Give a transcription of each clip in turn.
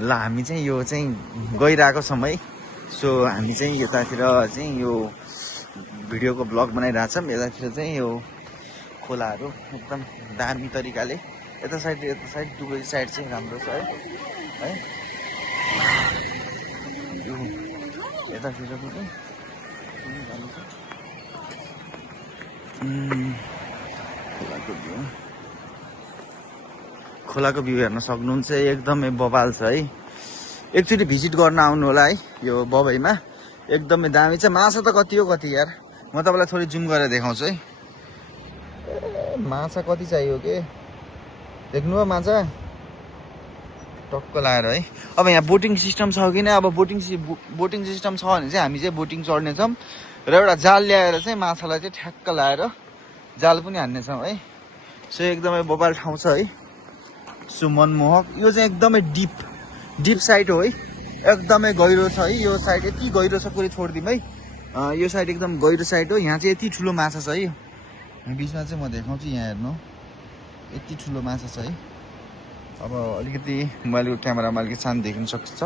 ल हामी चाहिँ यो चाहिँ गइरहेको छौँ है। सो हामी चाहिँ यतातिर चाहिँ यो भिडियोको ब्लग बनाइरहेछौँ। यतातिर चाहिँ यो खोलाहरू एकदम दामी तरिकाले यता साइड दुवै साइड चाहिँ राम्रो छ है यो यतातिर पनि राम्रो छ। खोलाको भ्यू हेर्न सक्नुहुन्छ एकदमै बवाल छ है। एकचोटि भिजिट गर्न आउनु होला है यो बबैमा, एकदमै दामी छ। माछा त कति हो कति यार, म तपाईँलाई थोरै जुम गरेर देखाउँछु है। माछा कति चाहियो के देख्नु हो, माछा टक्क लाएर है। अब यहाँ बोटिङ सिस्टम छ कि नै, अब बोटिङ सिस्टम छ भने चाहिँ हामी चाहिँ बोटिङ चढ्नेछौँ र एउटा जाल ल्याएर चाहिँ माछालाई चाहिँ ठ्याक्क लाएर जाल पनि हान्नेछौँ है। सो एकदमै बवाल ठाउँ छ है। सो मनमोहक, यो चाहिँ एकदमै डिप साइड हो है, एकदमै गहिरो छ है। यो साइड यति गहिरो छ पुरै छोडिदिउँ है। यो साइड एकदम गहिरो साइड हो। यहाँ चाहिँ यति ठुलो माछा छ है। बिचमा चाहिँ म देखाउँछु, यहाँ हेर्नु यति ठुलो माछा छ है। अब अलिकति मोबाइलको क्यामेरामा अलिकति सानो देखिन सक्छ।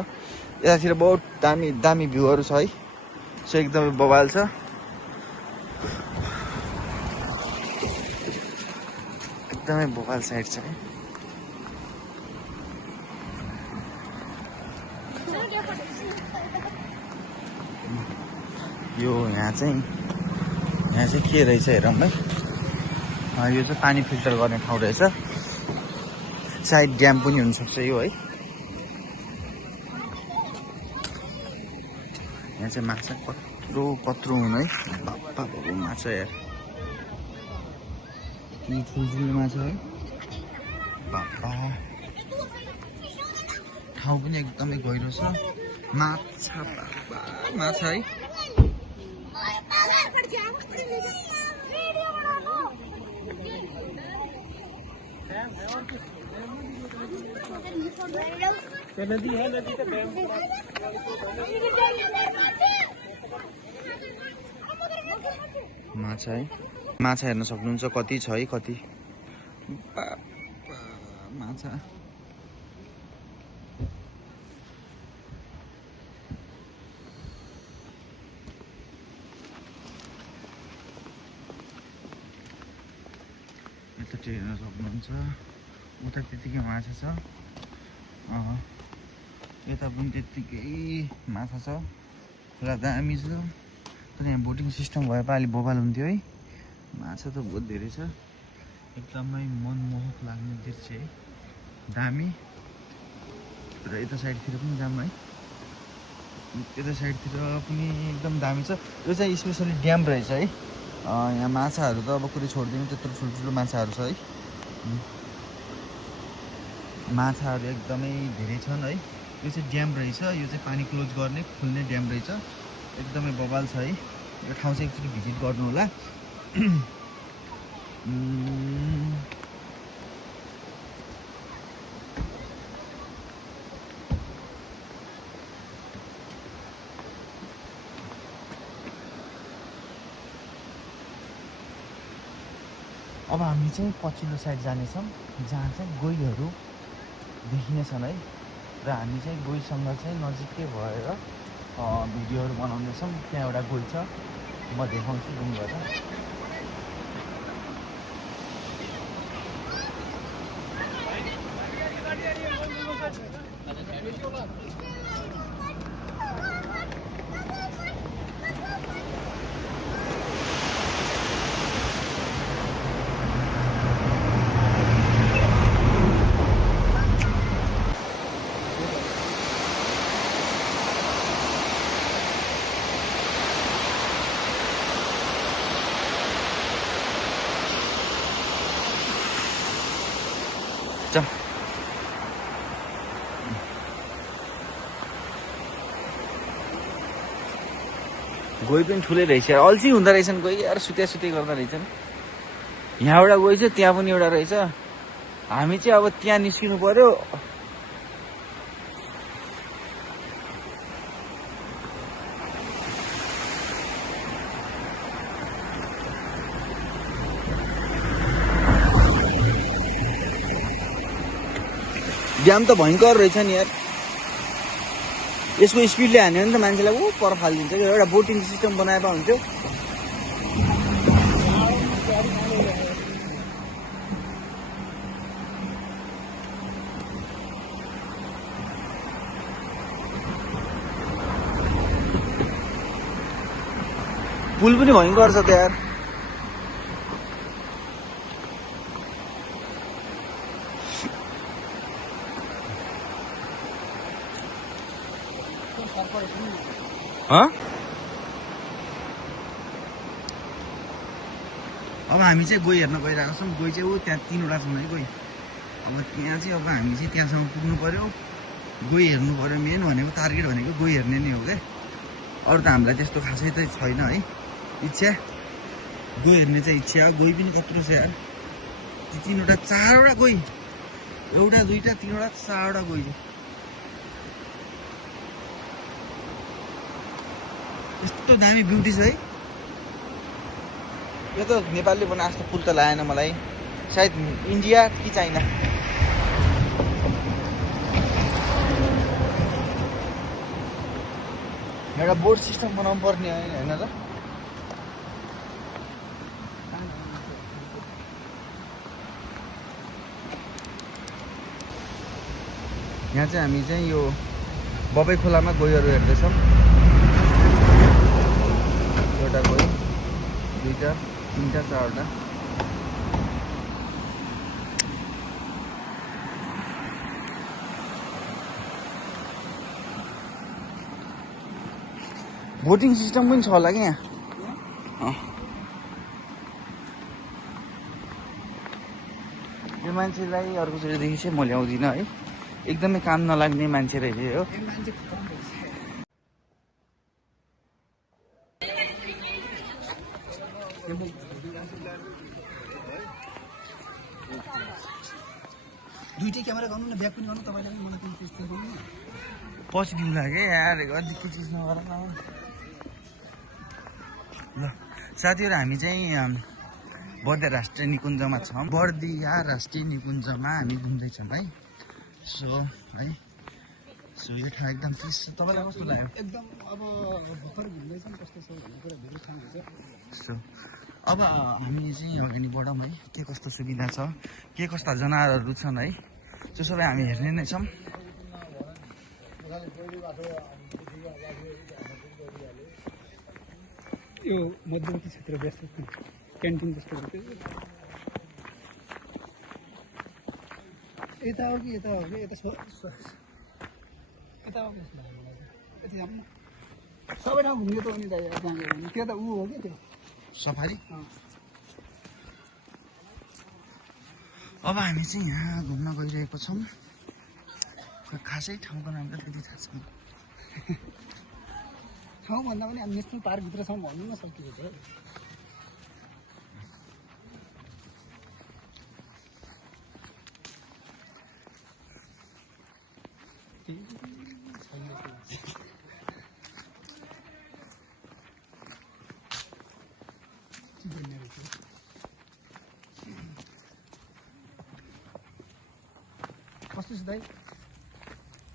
यतातिर बहुत दामी भ्यूहरू छ है। सो एकदमै बवाल छ। एकदमै बवाल साइड छ है। यो यहाँ चाहिँ के रहेछ हेरौँ है। यो चाहिँ पानी फिल्टर गर्ने ठाउँ रहेछ। साइड ड्याम पनि हुनसक्छ यो है। यहाँ चाहिँ माछा कत्रो हुनु है। बाबा माछा यार, ठुल्ठुलो माछा है बाबा। ठाउँ पनि एकदमै गहिरो छ। माछा है। माछा है, माछा हेर्न सक्नुहुन्छ कति छ है, कति माछा। यतातिर हेर्न सक्नुहुन्छ, उता त्यतिकै माछा छ, यता पनि त्यतिकै माछा छ। पुरा दामी छ। तर यहाँ बोटिङ सिस्टम भए पनि अलि बवाल हुन्थ्यो है। माछा त बहुत धेरै छ। एकदमै मनमोहक लाग्ने दृश्य है, दामी। र यता साइडतिर पनि जाम है। यता साइडतिर पनि एकदम दामी छ। यो चाहिँ स्पेसली ड्याम रहेछ है। यहाँ माछाहरू त अब कुरै छोडिदिनु, त्यत्रो ठुल्ठुलो माछाहरू छ है। माछाहरू एकदमै धेरै छन् है। यो चाहिँ ड्याम रहेछ। यो चाहिँ पानी क्लोज गर्ने खुल्ने ड्याम रहेछ। एकदमै बवाल छ है। यो ठाउँ चाहिँ एकचोटि भिजिट गर्नु होला। अब हामी चाहिँ पछिल्लो साइड जानेछौँ, जहाँ चाहिँ गोहीहरू देखिनेछन् है। र हामी चाहिँ गोहीसँग चाहिँ नजिकै भएर भिडियोहरू बनाउँदैछौँ। त्यहाँ एउटा गोही छ, म देखाउँछु जुम गरेर। गोही पनि ठुलै रहेछ, अल्छी हुँदो रहेछन् कोही यार, सुत्या गर्दा रहेछन्। यहाँबाट गोही छ, त्यहाँ पनि एउटा रहेछ। हामी चाहिँ अब त्यहाँ निस्किनु पर्यो। ड्याम त भयङ्कर रहेछ नि यार। यसको स्पिडले हान्यो भने त मान्छेलाई पर फालिदिन्छ कि एउटा बोटिङ सिस्टम बनाए पो हुन्थ्यो। पुल पनि भयङ्कर छ त यार। अब हामी चाहिँ गोही हेर्न गइरहेको छौँ। गोही चाहिँ ऊ त्यहाँ 3वटा छौँ है गोही। अब त्यहाँ चाहिँ अब हामी चाहिँ त्यहाँसम्म पुग्नु पर्यो। गोही हेर्नु पर्यो। मेन भनेको टार्गेट भनेको गोही हेर्ने नै हो क्या। अरू त हामीलाई त्यस्तो खासै त छैन है इच्छा। गोही हेर्ने चाहिँ इच्छा हो। गोही पनि कत्रो छ यार। 3वटा 4वटा गोही। 1 2 3 4 4वटा गोही। यस्तो दामी ब्युटी छ है। यो त नेपालले बनाएको जस्तो पुल त लागेन मलाई। सायद इन्डिया कि चाइना। एउटा बोट सिस्टम बनाउनु पर्ने होइन र। यहाँ चाहिँ हामी चाहिँ यो बबै खोलामा गोहीहरू हेर्दैछौँ। एउटा गोही 2टा 3टा 4वटा। बोटिङ सिस्टम पनि छ होला कि यहाँ। यो मान्छेलाई अर्कोचोटिदेखि चाहिँ म ल्याउँदिनँ है। एकदमै काम नलाग्ने मान्छे रहेछ हो। दुईटै क्यामेरा गर्नु न, ब्याक पनि गर्नु तपाईँलाई पनि, मलाई पनि त्यस्तो गर्नु न। पछि दिउँला के यार अझै के चिज नगर न। ल साथीहरू हामी चाहिँ बर्दिया राष्ट्रिय निकुञ्जमा छौँ। बर्दिया राष्ट्रिय निकुञ्जमा हामी घुम्दैछौँ है। सो है सो यो ठाउँ एकदम तपाईँलाई कस्तो लाग्यो? एकदम अब भर्खर घुम्दैछौँ कस्तो छ भन्ने कुरा धेरै थाहा हुन्छ। सो अब हामी चाहिँ अघि नै बढौँ है। के कस्तो सुविधा छ, के कस्ता जनावरहरू छन् है, त्यो सबै हामी हेर्ने नै छौँ। यो मध्यवर्ती क्षेत्र व्यस्त क्यान्टिन जस्तो यता हो कि यता हो कि यता यता हो कि यति जानु सबै ठाउँ घुम्ने त हो नि त। त्यहाँ गयो भने त्यो त ऊ हो कि त्यो सफारी। अब हामी चाहिँ यहाँ घुम्न गइरहेको छौँ। खासै ठाउँको नाम त त्यति थाहा छैन। ठाउँ भन्दा पनि हामी नेसनल पार्कभित्र छौँ भन्नु न सकिएको छ। कस्तो छ दाइ?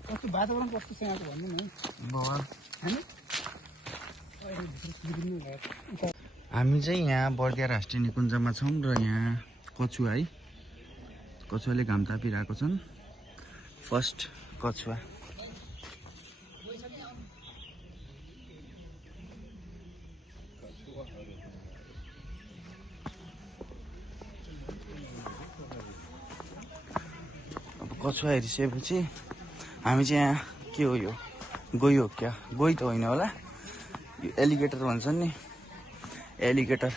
कस्तो वातावरण कस्तो छ यहाँको भन्नु न। हामी चाहिँ यहाँ बर्दिया राष्ट्रिय निकुञ्जमा छौँ र यहाँ कछुवा है, कछुवाले घाम तापिरहेको छन्। फर्स्ट कछुवा। अब कछुवा हेरिसकेपछि हामी चाहिँ यहाँ के हो यो गोही हो क्या? गोही त होइन होला, यो एलिगेटर भन्छन् नि, एलिगेटर।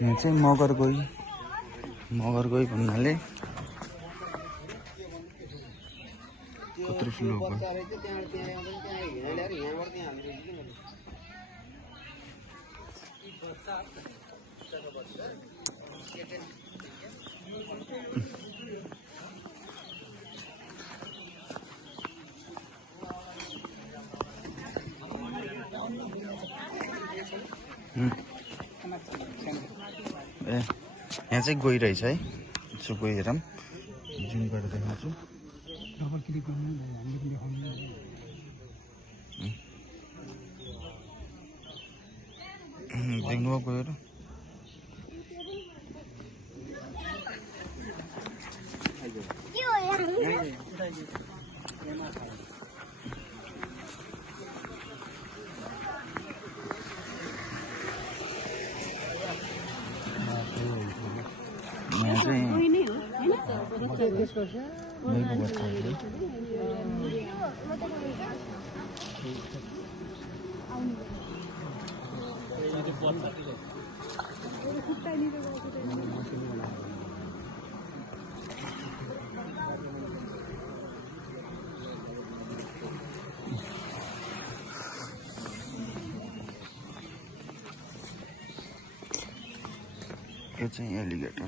यहाँ चाहिँ मगर गोही भन्नाले कत्रो ठुलो हो। ए यहाँ चाहिँ गइरहेछ है यसो गइ हेरौँ जुम गरेर देखाउँछु डबल क्लिक गर्नु हामीले पनि देखाउनु देख्नुभयो गएर यहाँ चाहिँ यो चाहिँ एलिगेटर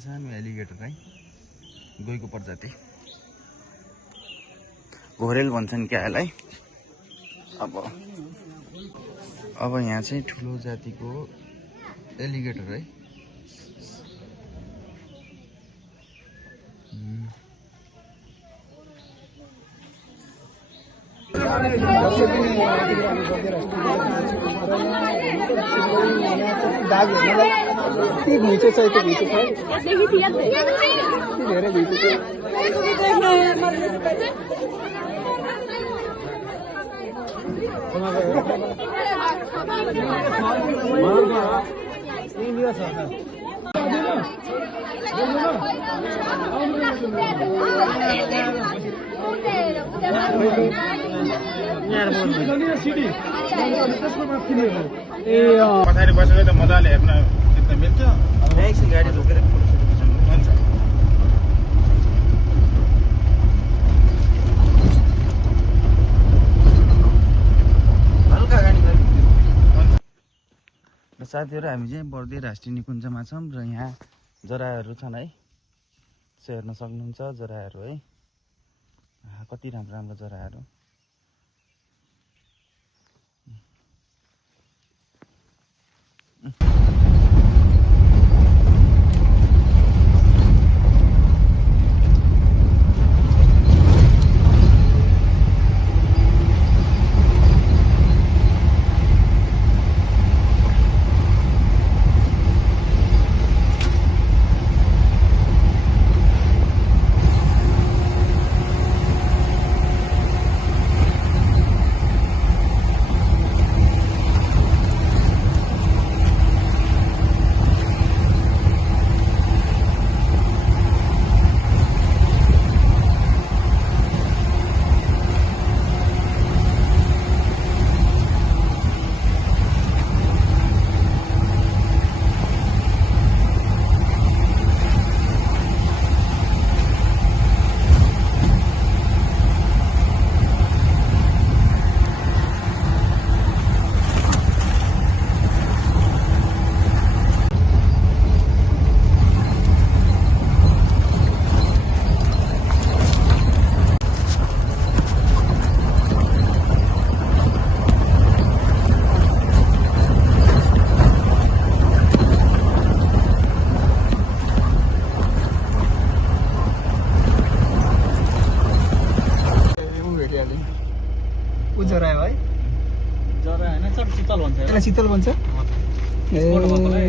सानो एलिगेटर है गइको प्रजाति घोरेल भन्छन् क्या यसलाई अब यहाँ चाहिँ ठुलो जातिको एलिगेटर है के घुइँचो छ त्यो घुइँचो छ धेरै घुइँचो छ पछाडि बसेर त मजाले हेर्न खिच्न मिल्छ एकछिन गाडी रोकेर हुन्छ हल्का गाडी र साथीहरू हामी चाहिँ बर्दी राष्ट्रिय निकुञ्जमा छौँ र यहाँ जराहरू छन् है यसो हेर्न सक्नुहुन्छ जराहरू है कति राम्रो राम्रो जराहरू जरा है जरा हैन सर चितल भन्छ त्यसलाई शीतल भन्छ स्पोर्ट भएकोलाई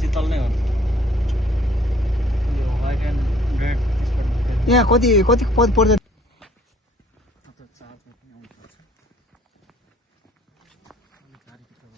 चितल नै भन्छ यो व्हाइट एन्ड रेड स्पोर्ट भन्छ यहाँ कति कति पद पर्छ चार पनि आउँछ गाडी किताब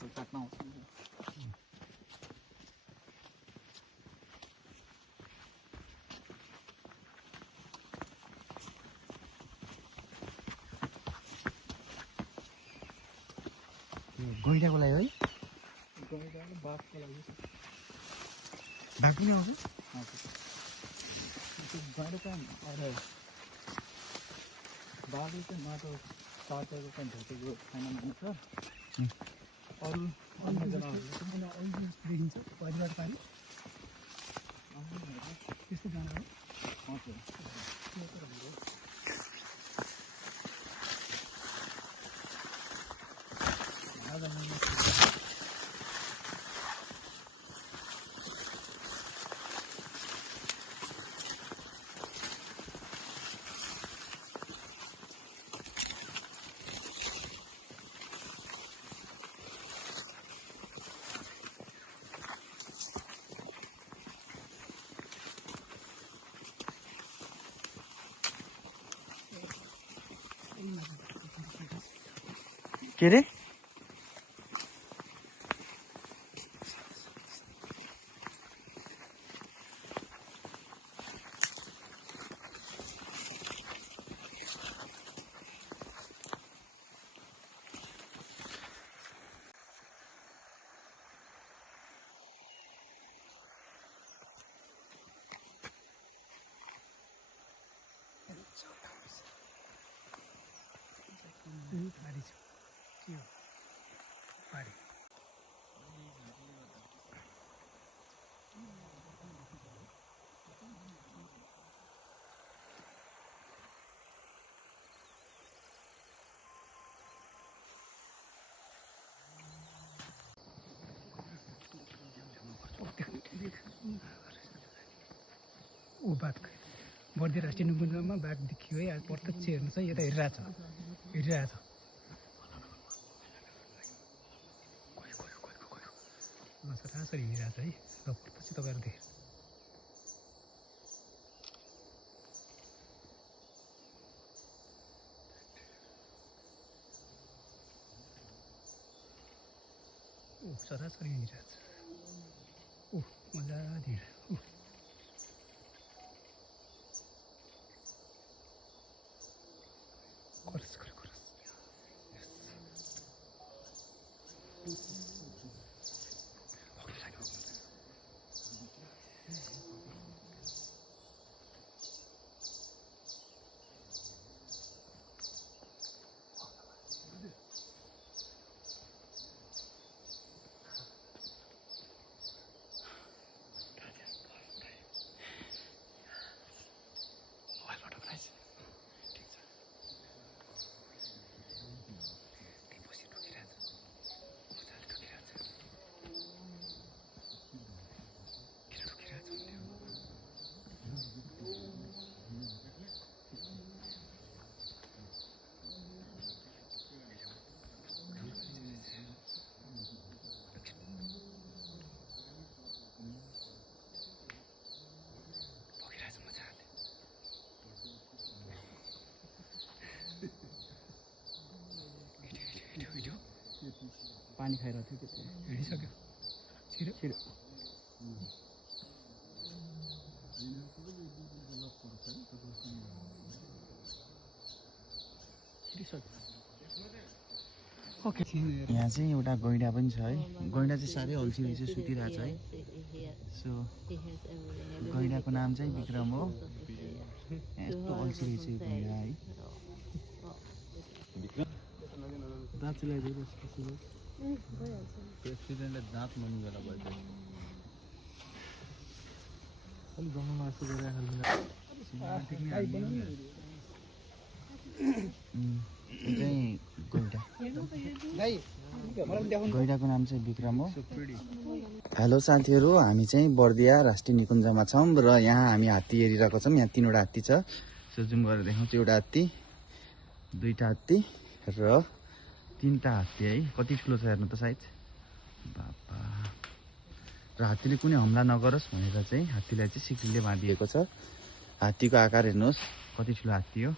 मासु काट्न आउँछ गैँडाको लागि है गइरहेको बाघको लागि भाग पनि आउँछ त्यो गइरो चाहिँ अरे बाघले चाहिँ माटो काटेको चाहिँ भेटेको खाना मान्छ अरू अन्य जनावरहरू चाहिँ देखिन्छ परिवार पारि त्यस्तो जनावर हजुर के अरे पारि छ के हो पारि ऊ बाघ बर्दी राष्ट्रिय निकुञ्जमा बाघ देखियो है आज प्रत्यक्ष हेर्नु चाहिँ यता हेरिरहेछ सरासरी हिँडिरहेछ है र प्रत्यक्ष तपाईँहरू देखेर ऊ सरासरी हिँडिरहेछ ऊ मजाले हिँडिरहेछ Chorus. पानी खाइरहेको थियो त्यो हिँडिसक्यो छिरो छिरो ओके यहाँ चाहिँ एउटा गैँडा पनि छ है गैँडा चाहिँ साह्रै अल्छी रहेछ सुतिरहेछ है सो गैँडाको नाम चाहिँ विक्रम हो यस्तो अल्छी रहेछ यो गैँडा है प्रेसिडेन्टले दाँत मर्नु बेला भयो अलिक जङ्गलमा यस्तो गैँडाको नाम चाहिँ विक्रम हो हेलो साथीहरू हामी चाहिँ बर्दिया राष्ट्रिय निकुञ्जमा छौँ र यहाँ हामी हात्ती हेरिरहेको छौँ यहाँ 3 वटा हात्ती छ सो जुम गरेर देखाउँछु एउटा हात्ती 2टा हात्ती र 3टा हात्ती है कति ठुलो छ हेर्नु त साइज बाबा र हात्तीले कुनै हमला नगरोस् भनेर चाहिँ हात्तीलाई चाहिँ सिक्रीले बाँधिएको छ हात्तीको आकार हेर्नुहोस् कति ठुलो हात्ती हो